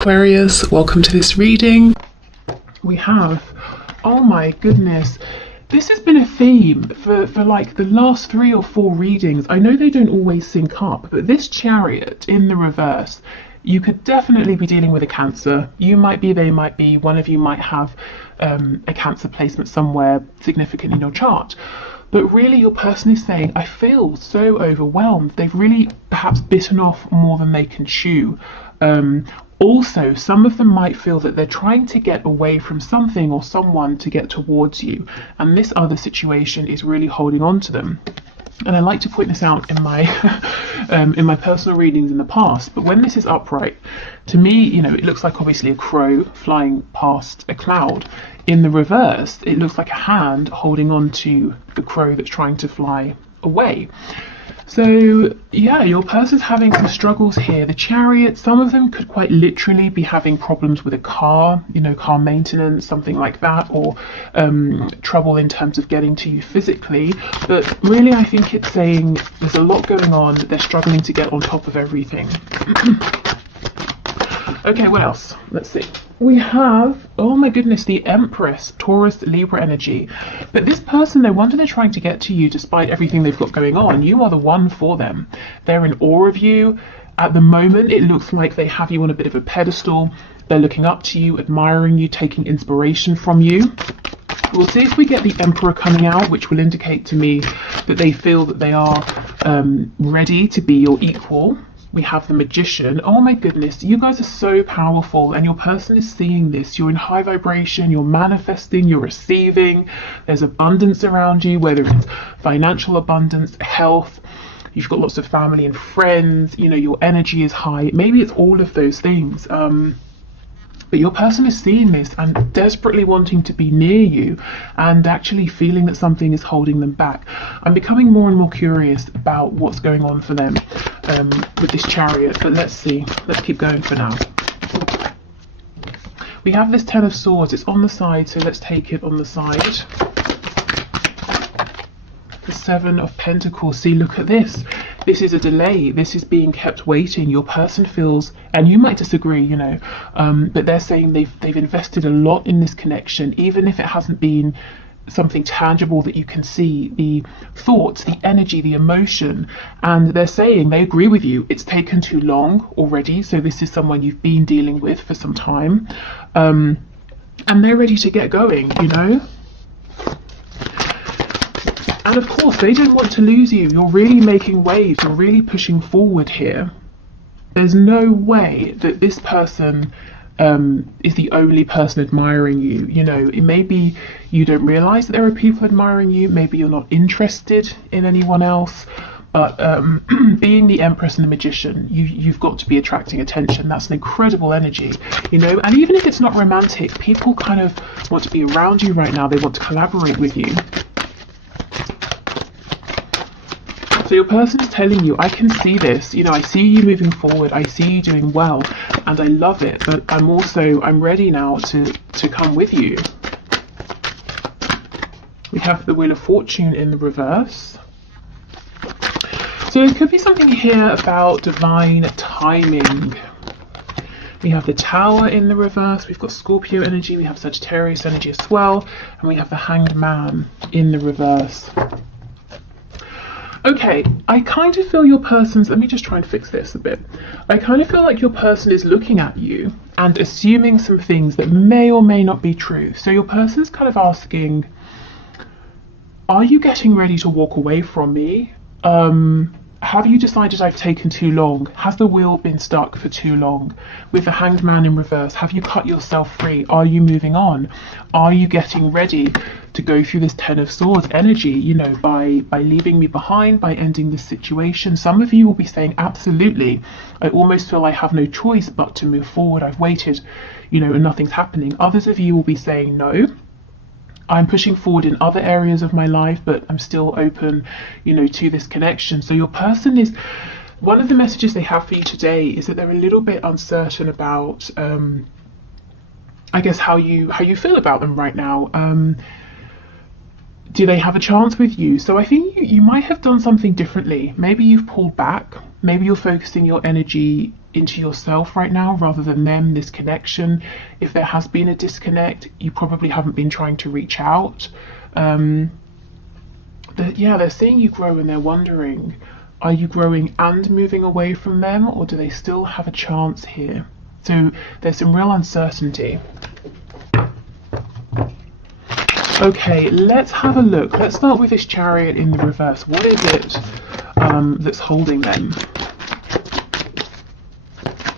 Aquarius, welcome to this reading. We have, oh my goodness, this has been a theme for like the last 3 or 4 readings. I know they don't always sync up, but this Chariot in the reverse, you could definitely be dealing with a Cancer. You might be, they might be, one of you might have a Cancer placement somewhere significant in your chart. But really your person is saying, I feel so overwhelmed. They've really perhaps bitten off more than they can chew. Also, some of them might feel that they're trying to get away from something or someone to get towards you, and this other situation is really holding on to them. And I like to point this out in my in my personal readings in the past, but when this is upright, to me, you know, it looks like obviously a crow flying past a cloud. In the reverse, it looks like a hand holding on to the crow that's trying to fly away. So yeah, your person's having some struggles here. The Chariot, some of them could quite literally be having problems with a car, you know, car maintenance, something like that, or trouble in terms of getting to you physically. But really, I think it's saying there's a lot going on. They're struggling to get on top of everything. Okay, what else? Let's see. We have, oh my goodness, the Empress, Taurus, Libra energy. But this person, no wonder they're trying to get to you despite everything they've got going on. You are the one for them. They're in awe of you. At the moment, it looks like they have you on a bit of a pedestal. They're looking up to you, admiring you, taking inspiration from you. We'll see if we get the Emperor coming out, which will indicate to me that they feel that they are ready to be your equal. We have the Magician. Oh my goodness, you guys are so powerful, and your person is seeing this. You're in high vibration, you're manifesting, you're receiving. There's abundance around you, whether it's financial abundance, health, you've got lots of family and friends, you know, your energy is high. Maybe it's all of those things. But your person is seeing this and desperately wanting to be near you, and actually feeling that something is holding them back. I'm becoming more and more curious about what's going on for them with this Chariot, but let's see. Let's keep going for now. We have this Ten of Swords. It's on the side, so let's take it on the side. The Seven of Pentacles. See, look at this. This is a delay. This is being kept waiting. Your person feels, and you might disagree, you know, but they're saying they've invested a lot in this connection, even if it hasn't been something tangible that you can see, the thoughts, the energy, the emotion. And they're saying they agree with you. It's taken too long already. So this is someone you've been dealing with for some time, and they're ready to get going, you know. And of course, they don't want to lose you. You're really making waves. You're really pushing forward here. There's no way that this person is the only person admiring you. You know, it may be you don't realize that there are people admiring you. Maybe you're not interested in anyone else. But being the Empress and the Magician, you've got to be attracting attention. That's an incredible energy, you know. And even if it's not romantic, people kind of want to be around you right now. They want to collaborate with you. So your person is telling you, I can see this, you know, I see you moving forward, I see you doing well, and I love it, but I'm ready now to come with you. We have the Wheel of Fortune in the reverse. So there could be something here about divine timing. We have the Tower in the reverse, we've got Scorpio energy, we have Sagittarius energy as well, and we have the Hanged Man in the reverse. Okay, I kind of feel your person's, let me just try and fix this a bit. I kind of feel like your person is looking at you and assuming some things that may or may not be true. So your person's kind of asking, are you getting ready to walk away from me? Have you decided I've taken too long? Has the wheel been stuck for too long? With the Hanged Man in reverse, have you cut yourself free? Are you moving on? Are you getting ready to go through this Ten of Swords energy, you know, by leaving me behind, by ending this situation? Some of you will be saying, absolutely. I almost feel I have no choice but to move forward. I've waited, you know, and nothing's happening. Others of you will be saying, no. I'm pushing forward in other areas of my life, but I'm still open, you know, to this connection. So your person is, one of the messages they have for you today is that they're a little bit uncertain about, I guess, how you feel about them right now. Do they have a chance with you? So I think you might have done something differently. Maybe you've pulled back. Maybe you're focusing your energy into yourself right now rather than them, this connection. If there has been a disconnect, you probably haven't been trying to reach out. They're seeing you grow and they're wondering, are you growing and moving away from them, or do they still have a chance here? So there's some real uncertainty. Okay, let's have a look. Let's start with this Chariot in the reverse. What is it that's holding them?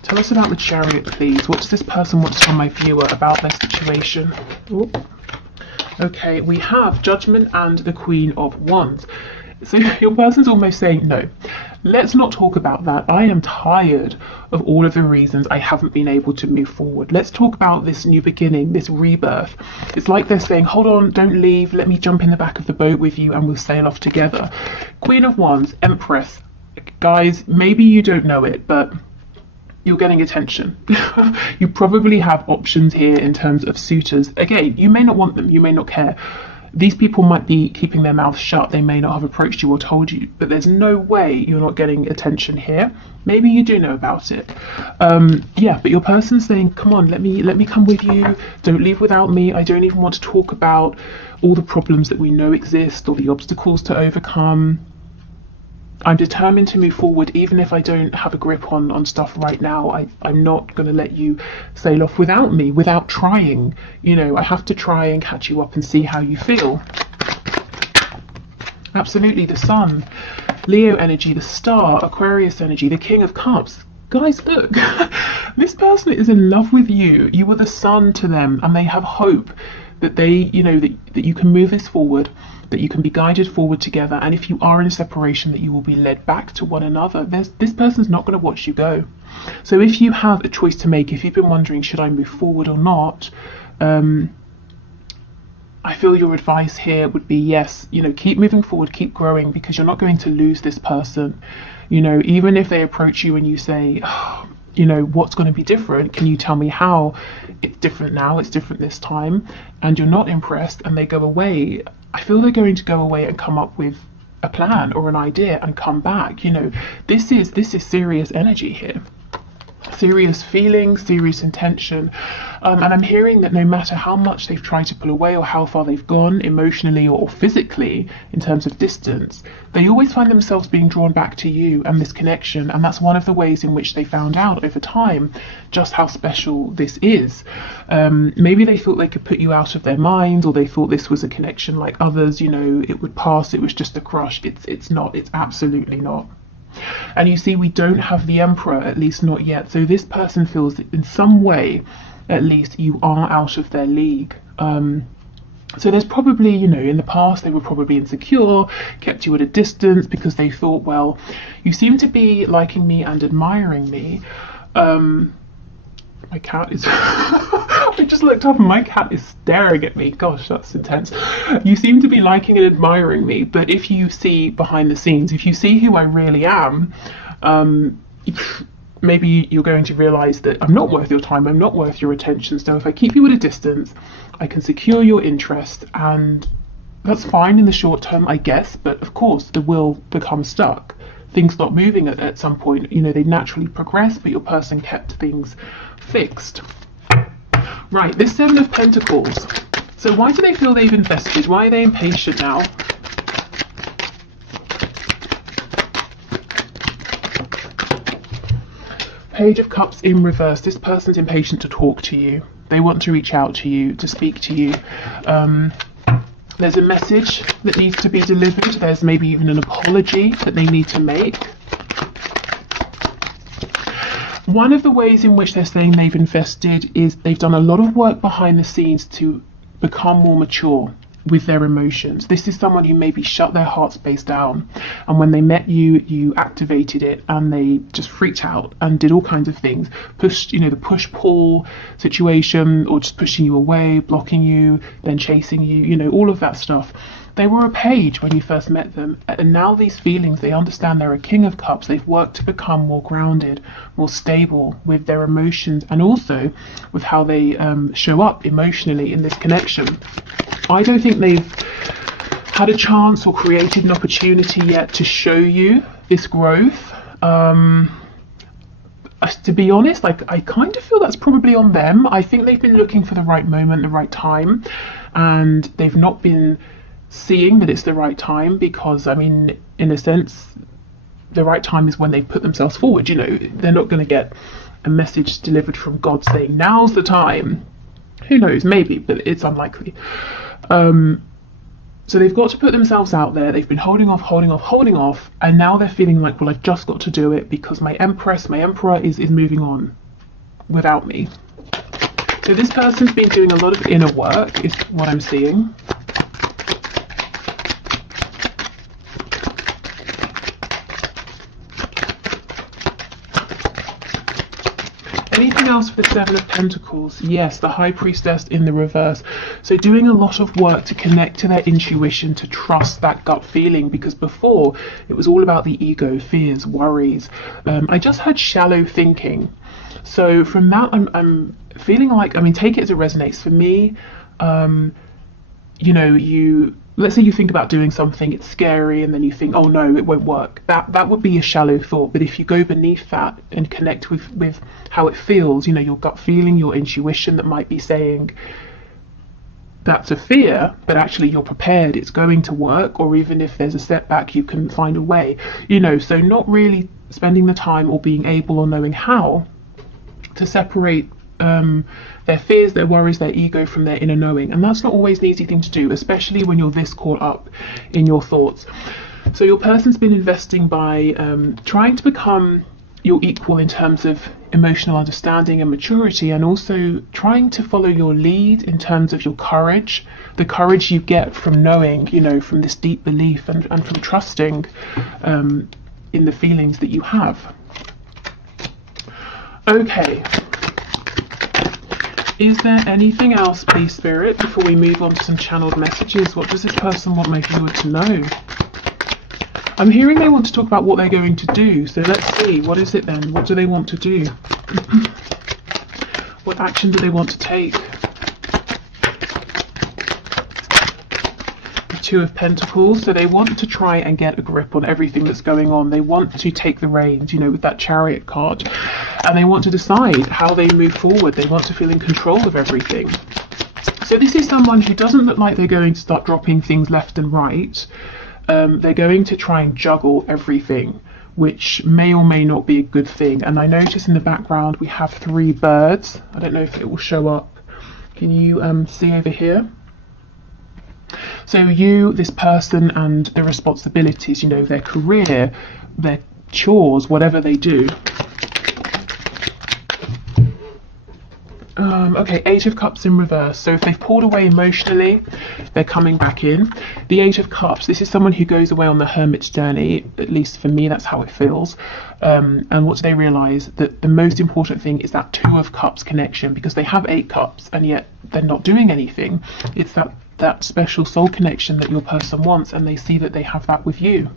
Tell us about the Chariot, please. What does this person want to tell my viewer about their situation? Ooh. Okay, we have Judgment and the Queen of Wands. So your person's almost saying, no, let's not talk about that. I am tired of all of the reasons I haven't been able to move forward. Let's talk about this new beginning, this rebirth. It's like they're saying, hold on, don't leave. Let me jump in the back of the boat with you and we'll sail off together. Queen of Wands, Empress. Guys, maybe you don't know it, but you're getting attention. You probably have options here in terms of suitors. Again, you may not want them, you may not care. These people might be keeping their mouths shut, they may not have approached you or told you, but there's no way you're not getting attention here. Maybe you do know about it. But your person's saying, come on, let me come with you, don't leave without me. I don't even want to talk about all the problems that we know exist or the obstacles to overcome. I'm determined to move forward even if I don't have a grip on stuff right now. I'm not going to let you sail off without me, without trying. You know, I have to try and catch you up and see how you feel. Absolutely, the Sun, Leo energy, the Star, Aquarius energy, the King of Cups. Guys, look, this person is in love with you. You are the sun to them and they have hope that they, you know, that you can move this forward, that you can be guided forward together, and if you are in a separation, that you will be led back to one another. This person's not going to watch you go. So if you have a choice to make, if you've been wondering, should I move forward or not, I feel your advice here would be yes, you know, keep moving forward, keep growing, because you're not going to lose this person. You know, even if they approach you and you say, oh, you know, what's going to be different? Can you tell me how it's different now? It's different this time, and you're not impressed and they go away. I feel they're going to go away and come up with a plan or an idea and come back. You know, this is serious energy here. Serious feelings, serious intention, and I'm hearing that no matter how much they've tried to pull away or how far they've gone emotionally or physically in terms of distance, they always find themselves being drawn back to you and this connection, and that's one of the ways in which they found out over time just how special this is. Maybe they thought they could put you out of their mind, or they thought this was a connection like others, you know, it would pass, it was just a crush. It's not, it's absolutely not. And you see, we don't have the Emperor, at least not yet. So this person feels that in some way, at least, you are out of their league. So there's probably, you know, in the past, they were probably insecure, kept you at a distance because they thought, well, you seem to be liking me and admiring me. My cat is... I just looked up and my cat is staring at me. Gosh, that's intense. You seem to be liking and admiring me, but if you see behind the scenes, if you see who I really am, maybe you're going to realise that I'm not worth your time, I'm not worth your attention. So if I keep you at a distance, I can secure your interest, and that's fine in the short term, I guess, but of course the will becomes stuck. Things stop moving at some point, you know, they naturally progress, but your person kept things fixed. Right, this Seven of Pentacles. So why do they feel they've invested? Why are they impatient now? Page of Cups in reverse. This person's impatient to talk to you. They want to reach out to you, to speak to you. There's a message that needs to be delivered. There's maybe even an apology that they need to make. One of the ways in which they're saying they've invested is they've done a lot of work behind the scenes to become more mature with their emotions. This is someone who maybe shut their heart space down, and when they met you, you activated it and they just freaked out and did all kinds of things. Pushed, you know, the push-pull situation, or just pushing you away, blocking you, then chasing you, you know, all of that stuff. They were a page when you first met them, and now these feelings, they understand they're a King of Cups. They've worked to become more grounded, more stable with their emotions, and also with how they show up emotionally in this connection. I don't think they've had a chance or created an opportunity yet to show you this growth. To be honest, like, I kind of feel that's probably on them. I think they've been looking for the right moment, the right time, and they've not been seeing that it's the right time, because, I mean, in a sense, the right time is when they put themselves forward. You know, they're not going to get a message delivered from God saying, now's the time. Who knows, maybe, but it's unlikely. So they've got to put themselves out there. They've been holding off, and now they're feeling like, well, I've just got to do it because my emperor is moving on without me. So this person's been doing a lot of inner work, is what I'm seeing. Anything else for the Seven of Pentacles? Yes, the High Priestess in the reverse. So doing a lot of work to connect to their intuition, to trust that gut feeling, because before it was all about the ego, fears, worries. I just heard shallow thinking. So from that, I'm feeling like, I mean, take it as it resonates. For me, you know, let's say you think about doing something, it's scary, and then you think, oh no, it won't work. That would be a shallow thought. But if you go beneath that and connect with how it feels, you know, your gut feeling, your intuition that might be saying that's a fear, but actually you're prepared, it's going to work, or even if there's a setback, you can find a way, you know. So not really spending the time or being able or knowing how to separate their fears, their worries, their ego from their inner knowing. And that's not always an easy thing to do, especially when you're this caught up in your thoughts. So your person's been investing by trying to become your equal in terms of emotional understanding and maturity, and also trying to follow your lead in terms of your courage, the courage you get from knowing, you know, from this deep belief and from trusting in the feelings that you have. Okay. Is there anything else, please, Spirit, before we move on to some channeled messages? What does this person want my viewer to know? I'm hearing they want to talk about what they're going to do. So let's see. What is it then? What do they want to do? What action do they want to take? The Two of Pentacles. So they want to try and get a grip on everything that's going on. They want to take the reins, you know, with that Chariot card. And they want to decide how they move forward. They want to feel in control of everything. So this is someone who doesn't look like they're going to start dropping things left and right. They're going to try and juggle everything, which may or may not be a good thing. And I notice in the background we have 3 birds. I don't know if it will show up. Can you see over here? So you, this person, and the responsibilities, you know, their career, their chores, whatever they do. Okay, 8 of Cups in reverse. So if they've pulled away emotionally, they're coming back in. The 8 of Cups, this is someone who goes away on the hermit's journey. At least for me, that's how it feels. And what do they realise? That the most important thing is that 2 of Cups connection, because they have 8 cups and yet they're not doing anything. It's that special soul connection that your person wants, and they see that they have that with you.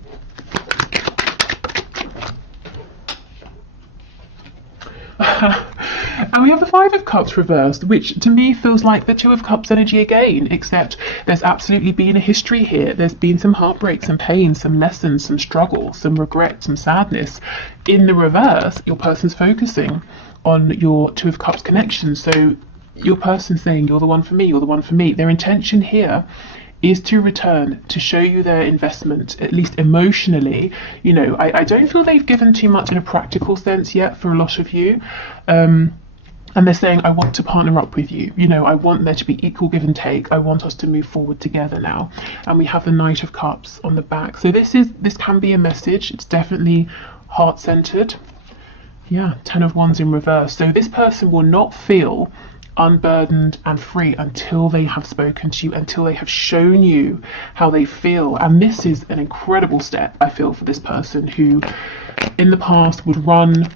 And we have the 5 of Cups reversed, which to me feels like the 2 of Cups energy again, except there's absolutely been a history here. There's been some heartbreak, some pain, some lessons, some struggle, some regret, some sadness. In the reverse, your person's focusing on your 2 of Cups connection. So your person's saying, you're the one for me, you're the one for me. Their intention here is to return, to show you their investment, at least emotionally. You know, I don't feel they've given too much in a practical sense yet for a lot of you. And they're saying, I want to partner up with you. You know, I want there to be equal give and take. I want us to move forward together now. And we have the Knight of Cups on the back. So this can be a message. It's definitely heart-centered. Yeah, 10 of Wands in reverse. So this person will not feel unburdened and free until they have spoken to you, until they have shown you how they feel. And this is an incredible step, I feel, for this person who in the past would run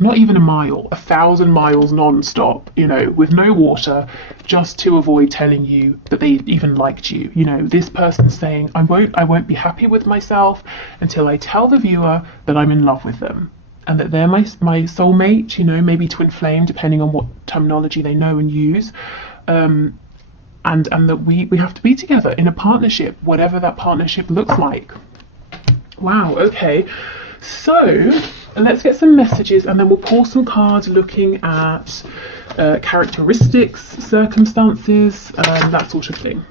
not even a mile, 1,000 miles non-stop, you know, with no water, just to avoid telling you that they even liked you. You know, this person's saying, I won't be happy with myself until I tell the viewer that I'm in love with them, and that they're my soulmate, you know, maybe twin flame, depending on what terminology they know and use, and that we have to be together in a partnership, whatever that partnership looks like. Wow, okay. So let's get some messages, and then we'll pull some cards looking at characteristics, circumstances, that sort of thing.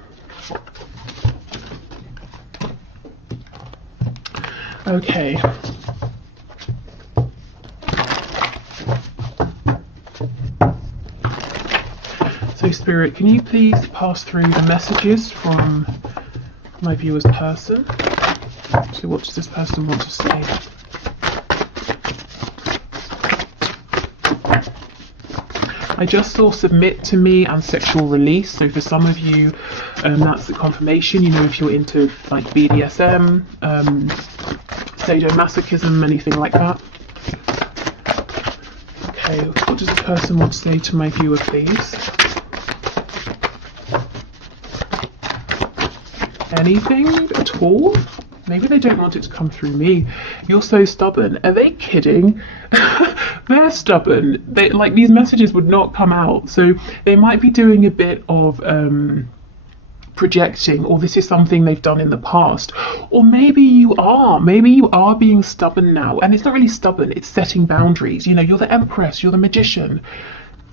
Okay. So Spirit, can you please pass through the messages from my viewer's person? So what does this person want to say? I just saw submit to me and sexual release. So for some of you, that's the confirmation. You know, if you're into like BDSM, sadomasochism, anything like that. Okay, what does the person want to say to my viewer, please? Anything at all? Maybe they don't want it to come through me. You're so stubborn. Are they kidding? They're stubborn. They, like, these messages would not come out. So they might be doing a bit of projecting, or this is something they've done in the past. Or maybe you are being stubborn now. And it's not really stubborn, it's setting boundaries. You know, you're the Empress, you're the Magician.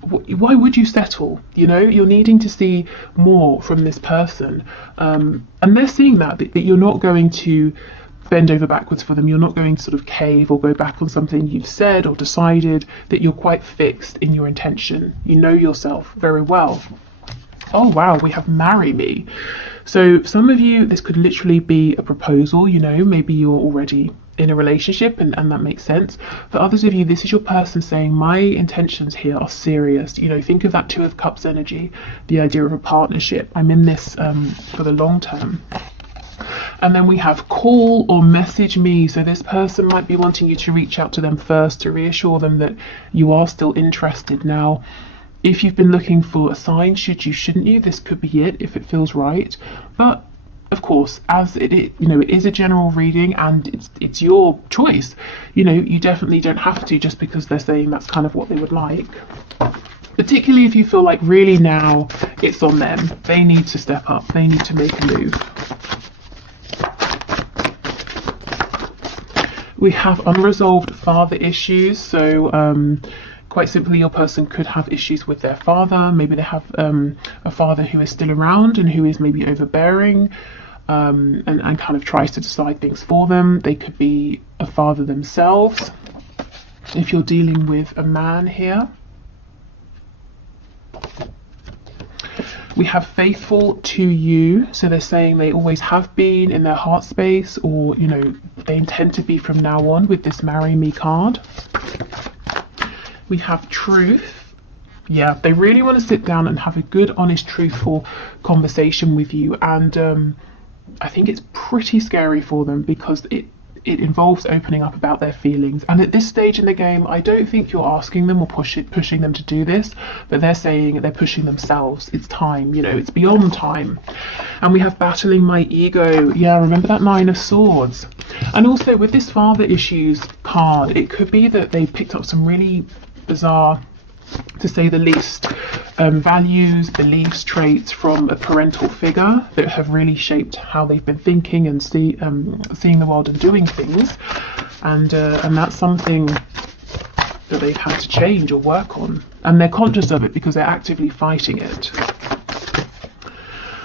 Why would you settle? You know, you're needing to see more from this person, and they're seeing that you're not going to bend over backwards for them. You're not going to sort of cave or go back on something you've said or decided, that you're quite fixed in your intention. You know yourself very well. Oh wow, we have marry me. So some of you, this could literally be a proposal. You know, maybe you're already in a relationship and that makes sense. For others of you, this is your person saying, my intentions here are serious. You know, think of that Two of Cups energy, the idea of a partnership. I'm in this for the long term. And then we have call or message me. So this person might be wanting you to reach out to them first to reassure them that you are still interested. Now, if you've been looking for a sign, shouldn't you, this could be it if it feels right. But of course, as it is a general reading and it's your choice. You know, you definitely don't have to just because they're saying that's kind of what they would like. Particularly if you feel like really now it's on them. They need to step up. They need to make a move. We have unresolved father issues. So quite simply, your person could have issues with their father. Maybe they have a father who is still around and who is maybe overbearing and kind of tries to decide things for them. They could be a father themselves. If you're dealing with a man here. We have faithful to you. So they're saying they always have been in their heart space, or, you know, they intend to be from now on with this marry me card. We have truth. Yeah, they really want to sit down and have a good, honest, truthful conversation with you. And I think it's pretty scary for them because it involves opening up about their feelings. And at this stage in the game, I don't think you're asking them or pushing them to do this, but they're saying they're pushing themselves. It's time, you know, it's beyond time. And we have battling my ego. Yeah, remember that Nine of Swords. And also with this father issues card, it could be that they picked up some really bizarre, to say the least, values, beliefs, traits from a parental figure that have really shaped how they've been thinking and seeing the world and doing things, and that's something that they've had to change or work on, and they're conscious of it because they're actively fighting it.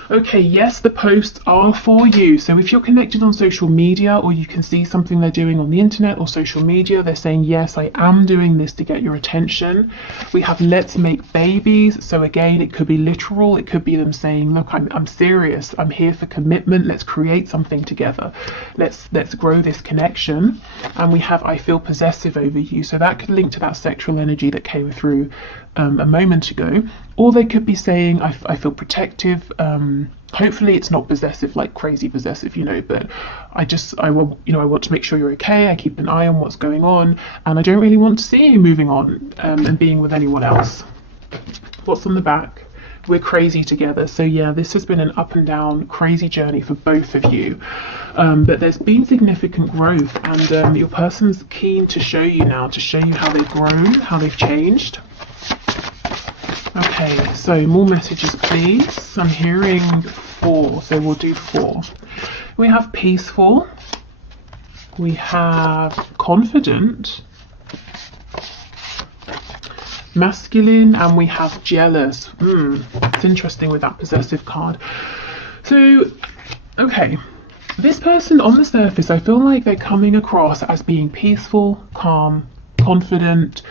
Okay, yes, the posts are for you. So if you're connected on social media, or you can see something they're doing on the internet or social media, they're saying, yes, I am doing this to get your attention. We have let's make babies. So again, it could be literal. It could be them saying, look, I'm serious. I'm here for commitment. Let's create something together. Let's grow this connection. And we have I feel possessive over you. So that could link to that sexual energy that came through a moment ago. Or they could be saying I feel protective. Hopefully it's not possessive, like crazy possessive, you know, but I want to make sure you're okay. I keep an eye on what's going on, and I don't really want to see you moving on and being with anyone else. What's on the back? We're crazy together. So yeah, this has been an up and down crazy journey for both of you, but there's been significant growth, and your person's keen to show you now, to show you how they've grown, how they've changed. Okay, so more messages, please. I'm hearing 4, so we'll do 4. We have peaceful. We have confident, masculine, and we have jealous. It's interesting with that possessive card. So, okay, this person on the surface, I feel like they're coming across as being peaceful, calm, confident,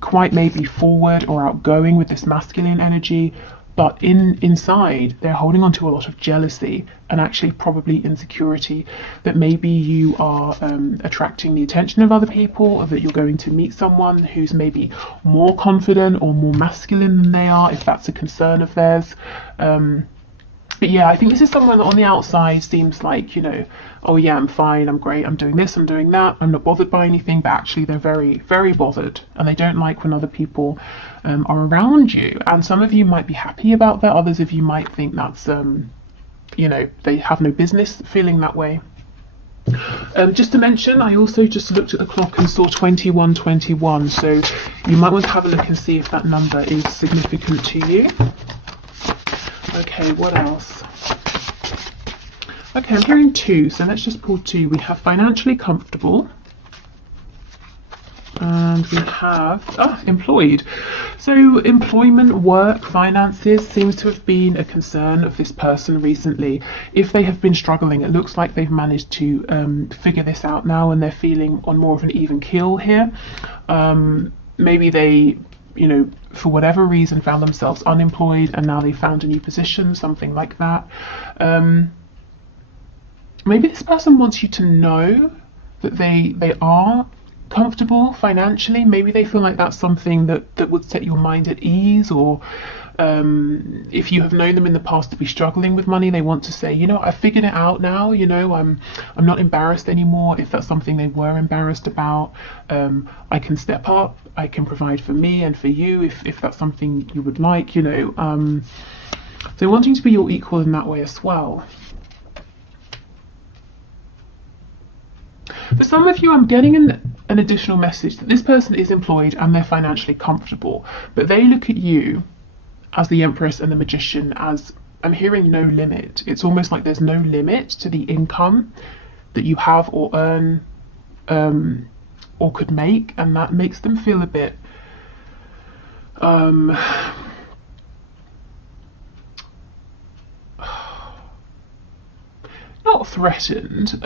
quite maybe forward or outgoing with this masculine energy, but inside they're holding on to a lot of jealousy and actually probably insecurity that maybe you are attracting the attention of other people, or that you're going to meet someone who's maybe more confident or more masculine than they are, if that's a concern of theirs. But yeah, I think this is someone that on the outside seems like, you know, oh yeah, I'm fine, I'm great, I'm doing this, I'm doing that, I'm not bothered by anything, but actually they're very, very bothered, and they don't like when other people are around you. And some of you might be happy about that, others of you might think that's, you know, they have no business feeling that way. Just to mention, I also just looked at the clock and saw 2121, so you might want to have a look and see if that number is significant to you. Okay, what else? Okay, I'm hearing 2, so let's just pull 2. We have financially comfortable, and we have employed. So employment, work, finances seems to have been a concern of this person recently. If they have been struggling, it looks like they've managed to figure this out now, and they're feeling on more of an even keel here. Maybe they, you know, for whatever reason found themselves unemployed and now they found a new position, something like that. Maybe this person wants you to know that they are comfortable financially. Maybe they feel like that's something that would set your mind at ease, or if you have known them in the past to be struggling with money, they want to say, you know, I figured it out now, you know, I'm not embarrassed anymore. If that's something they were embarrassed about, I can step up, I can provide for me and for you if that's something you would like, you know. So wanting to be your equal in that way as well. For some of you, I'm getting an additional message that this person is employed and they're financially comfortable, but they look at you as the Empress and the Magician as, I'm hearing, no limit. It's almost like there's no limit to the income that you have or earn or could make, and that makes them feel a bit not threatened.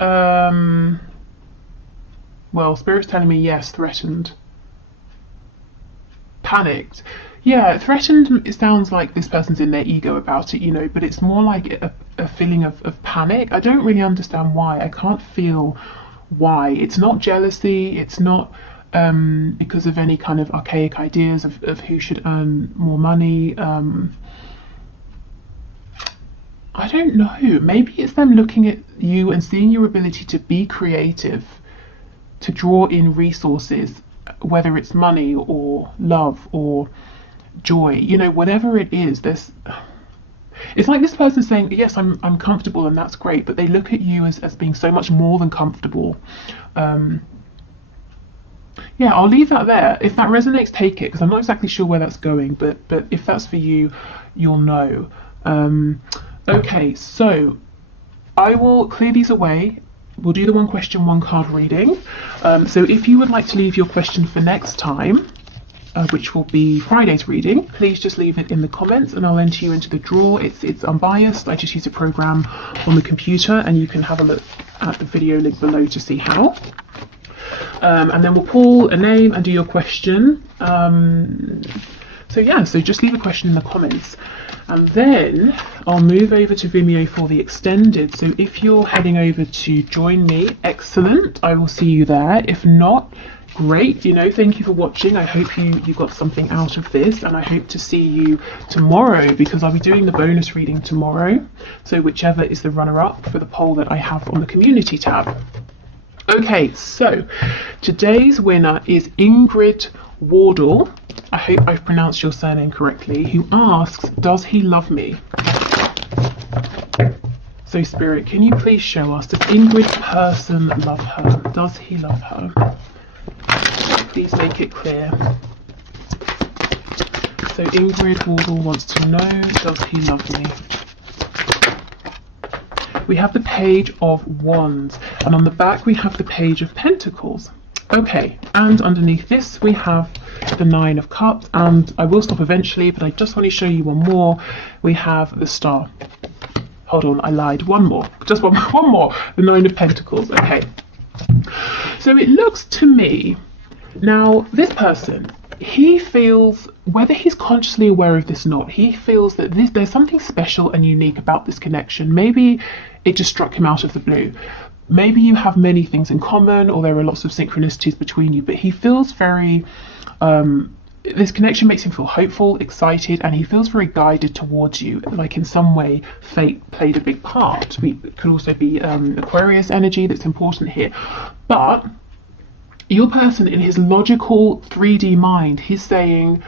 Well, Spirit's telling me yes, threatened. Panicked. Yeah, threatened, it sounds like this person's in their ego about it, you know, but it's more like a feeling of panic. I don't really understand why. I can't feel why. It's not jealousy. It's not because of any kind of archaic ideas of who should earn more money. I don't know. Maybe it's them looking at you and seeing your ability to be creative, to draw in resources, whether it's money or love or joy, you know, whatever it is. It's like this person saying, yes, I'm comfortable and that's great, but they look at you as being so much more than comfortable. Yeah, I'll leave that there. If that resonates, take it, because I'm not exactly sure where that's going, but if that's for you, you'll know. Okay, so I will clear these away. We'll do the 1 question, 1 card reading. So if you would like to leave your question for next time, which will be Friday's reading, please just leave it in the comments and I'll enter you into the draw. It's unbiased. I just use a program on the computer, and you can have a look at the video link below to see how. And then we'll pull a name and do your question. So yeah, so just leave a question in the comments. And then I'll move over to Vimeo for the extended. So if you're heading over to join me, excellent. I will see you there. If not, great. You know, thank you for watching. I hope you got something out of this, and I hope to see you tomorrow, because I'll be doing the bonus reading tomorrow. So whichever is the runner-up for the poll that I have on the community tab. Okay, so today's winner is Ingrid Wardle. I hope I've pronounced your surname correctly, who asks, does he love me? So Spirit, can you please show us, does Ingrid person love her? Does he love her? Please make it clear. So Ingrid Wardle wants to know, does he love me? we have the Page of Wands, and on the back we have the Page of Pentacles. Okay, and underneath this we have the Nine of Cups, and I will stop eventually, but I just want to show you one more. We have the Star. Hold on, I lied. One more. Just one more. The Nine of Pentacles. Okay. So it looks to me, now this person, he feels, whether he's consciously aware of this or not, he feels that there's something special and unique about this connection. Maybe it just struck him out of the blue. Maybe you have many things in common, or there are lots of synchronicities between you, but he feels very, this connection makes him feel hopeful, excited, and he feels very guided towards you. Like in some way, fate played a big part. It could also be Aquarius energy that's important here. But your person, in his logical 3D mind, he's saying,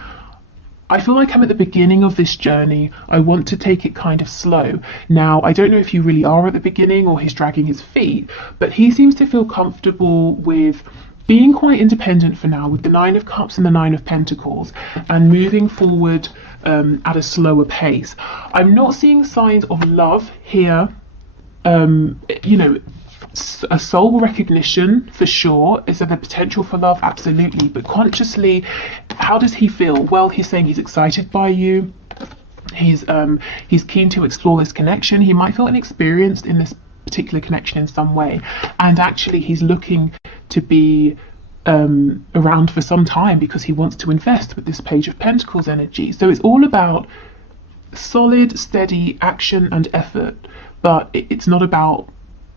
I feel like I'm at the beginning of this journey. I want to take it kind of slow. Now, I don't know if you really are at the beginning or he's dragging his feet, but he seems to feel comfortable with being quite independent for now, with the Nine of Cups and the Nine of Pentacles, and moving forward at a slower pace. I'm not seeing signs of love here. You know, a soul recognition for sure. Is there the potential for love? Absolutely. But consciously, how does he feel? Well, he's saying he's excited by you. He's keen to explore this connection. He might feel inexperienced in this particular connection in some way, and actually he's looking to be around for some time because he wants to invest with this Page of Pentacles energy. So it's all about solid, steady action and effort, but it's not about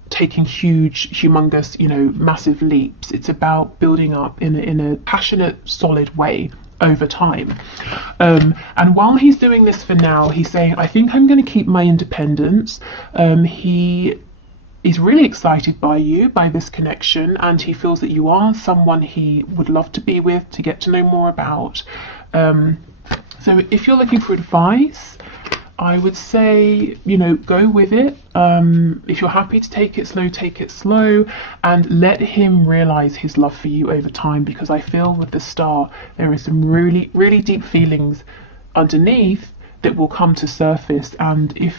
taking huge, humongous, you know, massive leaps. It's about building up in a passionate, solid way over time. And while he's doing this for now, he's saying, I think I'm going to keep my independence. He's really excited by you, by this connection, and he feels that you are someone he would love to be with, to get to know more about. So if you're looking for advice, I would say, you know, go with it. If you're happy to take it slow, and let him realize his love for you over time, because I feel with the Star, there is some really, really deep feelings underneath that will come to surface. And if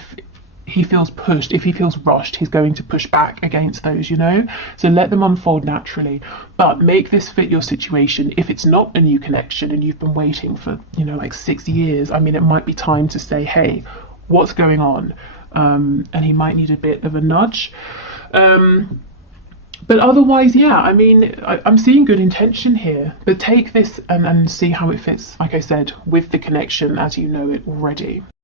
he feels pushed, if he feels rushed, he's going to push back against those, you know. So let them unfold naturally, but make this fit your situation. If it's not a new connection and you've been waiting for, you know, like 6 years, I mean, it might be time to say, hey, what's going on? And he might need a bit of a nudge. But otherwise, yeah, I mean, I'm seeing good intention here, but take this and see how it fits, like I said, with the connection as you know it already.